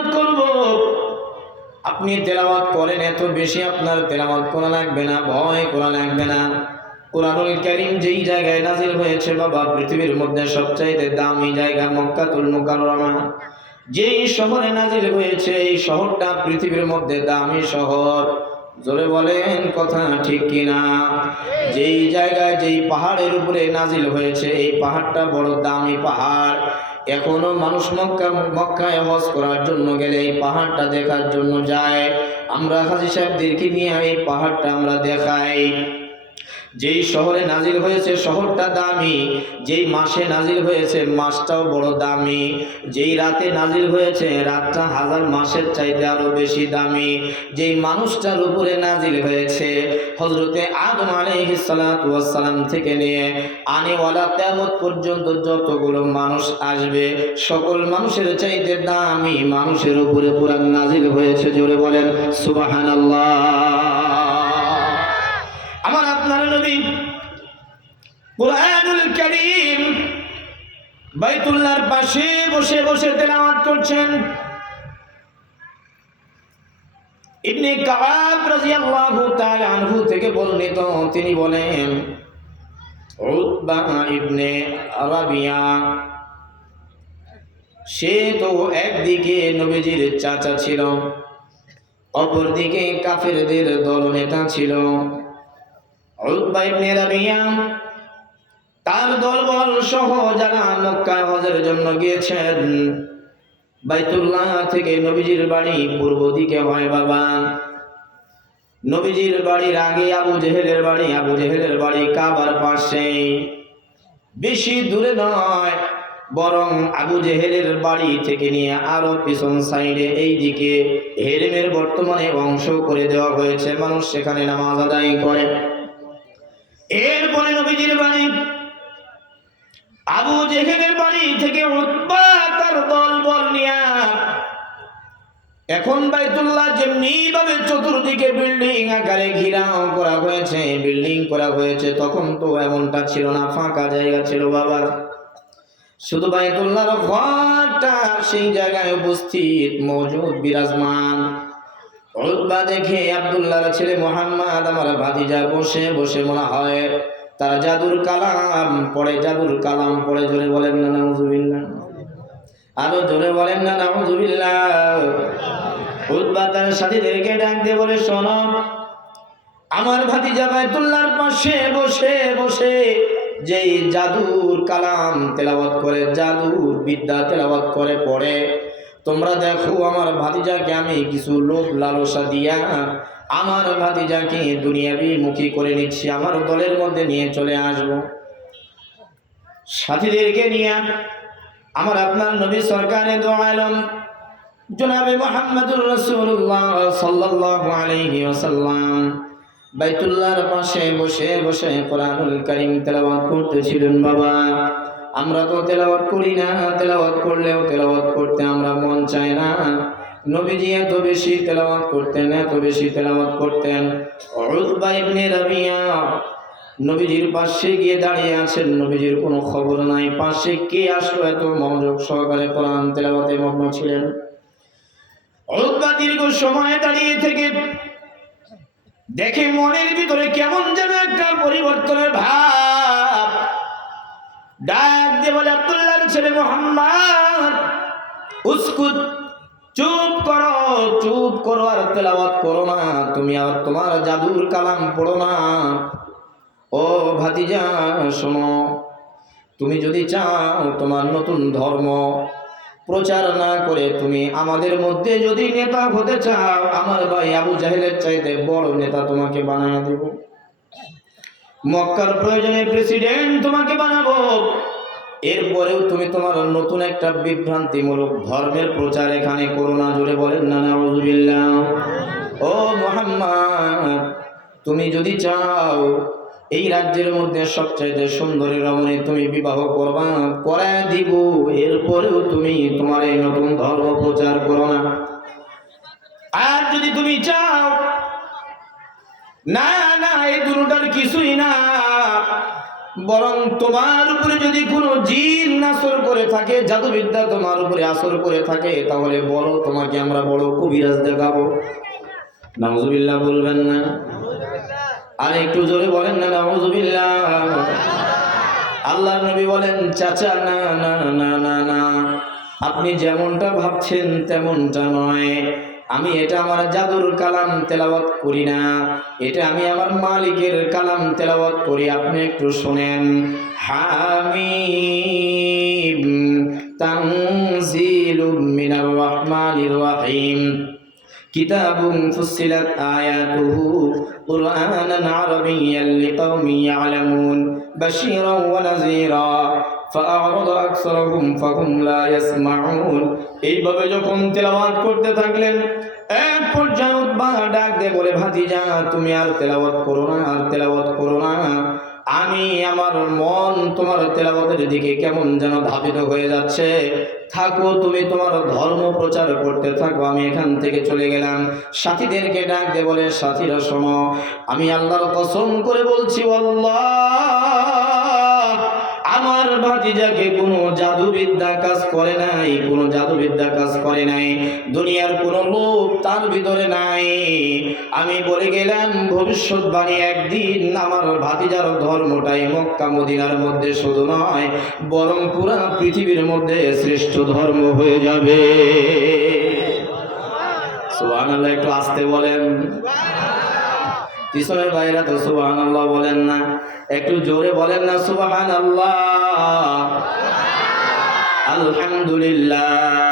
তেলাওয়াত করব। আপনি তেলাওয়াত করেন, এত বেশি আপনার তেলাওয়াত করা লাগবে না, ভয় করা লাগবে না। কুরআনুল কারীম যেই জায়গায় নাযিল হয়েছে বাবা, পৃথিবীর মধ্যে সবচাইতে দামি জায়গা মক্কাতুল মুকাররমা। যেই শহরে নাযিল হয়েছে এই শহরটা পৃথিবীর মধ্যে দামি শহর। জোরে বলেন কথা ঠিক কিনা? যেই জায়গায় যেই পাহাড়ের উপরে নাযিল হয়েছে এই পাহাড়টা বড় দামি পাহাড়। এখনো মানুষ মক্কায় হজ করার জন্য গেলে এই পাহাড়টা দেখার জন্য যায়। আমরা হাজী সাহেবদেরকে নিয়ে এই পাহাড়টা আমরা দেখাই। যেই শহরে নাজিল হয়েছে শহরটা দামি, যেই মাসে নাজিল হয়েছে মাসটাও বড় দামি, যেই রাতে নাজিল হয়েছে রাতটা হাজার মাসের চাইতে আরো বেশি দামি, যেই মানুষটার উপরে নাজিল হয়েছে হযরতে আদম আলাইহিস সালাতু ওয়াস সালাম থেকে নিয়ে আনেওয়ালা কিয়ামত পর্যন্ত যতগুলো মানুষ আসবে সকল মানুষের চাইতে দামি মানুষের উপরে কোরআন নাজিল হয়েছে। জোরে বলেন সুবহানাল্লাহ। আমার আপনার নবী কুরআনুল কারীম বাইতুল্লাহর পাশে বসে বসে তেলাওয়াত করছেন। ইবনে কাআব রাদিয়াল্লাহু তাআলা আনহু থেকে বর্ণিত, তিনি বলেন উতবা ইবনে রাবিয়া সে তো একদিকে নবীজির চাচা ছিল, অপরদিকে কাফেরদের দলনেতা ছিল। উতবা ইবনে রাবিয়া তার দলবল সহ যারা মক্কা হজের জন্য গিয়েছেন, বাইতুল্লাহ থেকে নবীজির বাড়ি পূর্ব দিকে হয় বাবা। নবীজির বাড়ির আগে আবু জেহেলের বাড়ি, আবু জেহেলের বাড়ি কাবার পাশে, বেশি দূরে নয়, বরং আবু জেহেলের বাড়ি থেকে নিয়ে আরো পিছন সাইডে এই দিকে হেরেমের বর্তমানে অংশ করে দেওয়া হয়েছে, মানুষ সেখানে নামাজ আদায় করে। এরপরে নবীজির বাড়ি আবু জেহেলের বাড়ি থেকে উতবা তার দলবল নিয়ে এখন বাইতুল্লাহ যেমনি ভাবে চতুর্দিকে বিল্ডিং আকারে ঘিরাও করা হয়েছে, বিল্ডিং করা হয়েছে, তখন তো এমনটা ছিল না, ফাঁকা জায়গা ছিল বাবা। শুধু বাইতুল্লাহর ঘরটা সেই জায়গায় উপস্থিত মওজুদ বিরাজমান। উতবা দেখে আব্দুল্লাহর ছেলে মুহাম্মদ আমার ভাতিজা বসে বসে মনে হয় তার জাদুর কালাম পড়ে, জাদুর কালাম পড়ে। জোরে বলেন না নাউজুবিল্লাহ, আরো জোরে বলেন না নাউজুবিল্লাহ। উতবা তার সাথীদেরকে ডাক দিয়ে বলে, শোনো, আমার ভাতিজা বাইতুল্লাহর পাশে বসে বসে যেই জাদুর কালাম তেলাওয়াত করে, জাদুর বিদ্যা তেলাওয়াত করে পড়ে, তোমরা দেখো আমার ভাতিজাকে আমি কিছু লোভ লালসা দিয়া আমার ভাতিজাকে দুনিয়াবি মুখী করে নিচ্ছি, আমার দলের মধ্যে নিয়ে চলে আসবো। সাথীদেরকে নিয়ে আমার আপনার নবী সরকারে দো আলম জনাবে মুহাম্মদুর রাসূলুল্লাহ সাল্লাল্লাহু আলাইহি ওয়াসাল্লাম বাইতুল্লাহর পাশে বসে বসে কোরআনুল কারীম তেলাওয়াত করতেছিলেন বাবা। আমরা তো তেলাওয়াত করি না, তেলাওয়াত করলেও তেলাওয়াত করতে আমরা মন চায় না। নবীজি এত বেশি তেলাওয়াত করতেন, এত বেশি তেলাওয়াত করতেন। উতবা ইবনে রাবিয়া নবীজির পাশে গিয়ে দাঁড়িয়ে আছেন, নবীজির কোনো খবর নাই, পাশে কে আসলো এত মনোযোগ সহকারে কোরআন তেলাওয়াতে মগ্ন ছিলেন। উতবা দীর্ঘ সময় দাঁড়িয়ে থেকে দেখে মনের ভিতরে কেমন যেন একটা পরিবর্তনের ভাব। ডাক দিয়ে বলে, আব্দুল্লাহর ছেলে মুহাম্মদ উসকুত, চুপ করো, চুপ করো, আর তেলাওয়াত করো না, তুমি আর তোমার জাদুর কালাম পড়ো না। ও ভাতিজা শোনো, তুমি যদি চাও তোমার নতুন ধর্ম প্রচার না করে তুমি আমাদের মধ্যে যদি নেতা হতে চাও, আমার ভাই আবু জাহেলের চাইতে বড় নেতা তোমাকে বানায় দেব। মক্কার প্রয়োজনে প্রেসিডেন্ট তোমাকে বানাবো। এরপরেও তুমি তোমার নতুন একটা বিভ্রান্তিমূলক ধর্মের প্রচার এখানে করো না। জোরে বলেন না নাউজুবিল্লাহ। ও মুহাম্মদ, তুমি যদি চাও এই রাজ্যের মধ্যে সবচাইতে সুন্দরী রমণী তুমি বিবাহ করবা, করায় দিব, এরপরেও তুমি তোমার এই নতুন ধর্ম প্রচার করো না। আর যদি তুমি চাও না, না, এই দুটোটার কিছুই না, বরং তোমার উপরে যদি কোনো জিন আসর করে থাকে, জাদুবিদ্যা তোমার উপরে আসর করে থাকে, তাহলে বলো তোমাকে আমরা বড় কবিরাজ দেখাবো। নাউজুবিল্লাহ বলবেন না? আর একটু জোরে বলেন না নাউজুবিল্লাহ। আল্লাহর নবী বলেন, চাচা না না না না না, আপনি যেমনটা ভাবছেন তেমনটা নয়। আমি এটা আমার জাদুর কালাম তেলাওয়াত করি না, এটা আমি আমার মালিকের কালাম তেলাওয়াত করি। আপনি একটু শুনেন। হামিম তানজিলুম মিনার রহমানির রহিম কিতাবুন ফুসসিলাত আয়াতুহু কুরআনান আরাবিয়্যান লিকাওমিন ইয়ালামুন বাশীরান ওয়া নাযীরা ফাআরাদা আকসারুহুম ফাহুম লা ইয়াসমাউন। এইভাবে যখন তেলাওয়াত করতে থাকলেন, এক পর্যায়ে উতবা ডাক দিয়ে বলে, ভাতিজা তুমি আর তেলাওয়াত করো না, আর তেলাওয়াত করো না। আমি আমার মন তোমার তেলাওয়াতের দিকে কেমন যেন ধাবিত হয়ে যাচ্ছে। থাকো, তুমি তোমার ধর্ম প্রচার করতে থাকো, আমি এখান থেকে চলে গেলাম। সাথীদেরকে ডাক দিয়ে বলে, সাথীরা শোনো, আমি আল্লাহর কসম করে বলছি, আল্লাহ আমার ভাতিজাকে কোনো জাদুবিদ্যা কাজ করে নাই, কোনো জাদুবিদ্যা কাজ করে নাই, দুনিয়ার কোনো লোভ তার ভিতরে নাই। আমি বলে গেলাম ভবিষ্যৎবাণী, একদিন আমার ভাতিজার ধর্মটাই মক্কা মদিনার মধ্যে শুধু নয়, বরং পুরা পৃথিবীর মধ্যে শ্রেষ্ঠ ধর্ম হয়ে যাবে। সুবহানাল্লাহ, একটু আসতে বলেন। পিছনের ভাইরা তো সুবহানাল্লাহ বলেন না, একটু জোরে বলেন না সুবহানাল্লাহ। আলহামদুলিল্লাহ।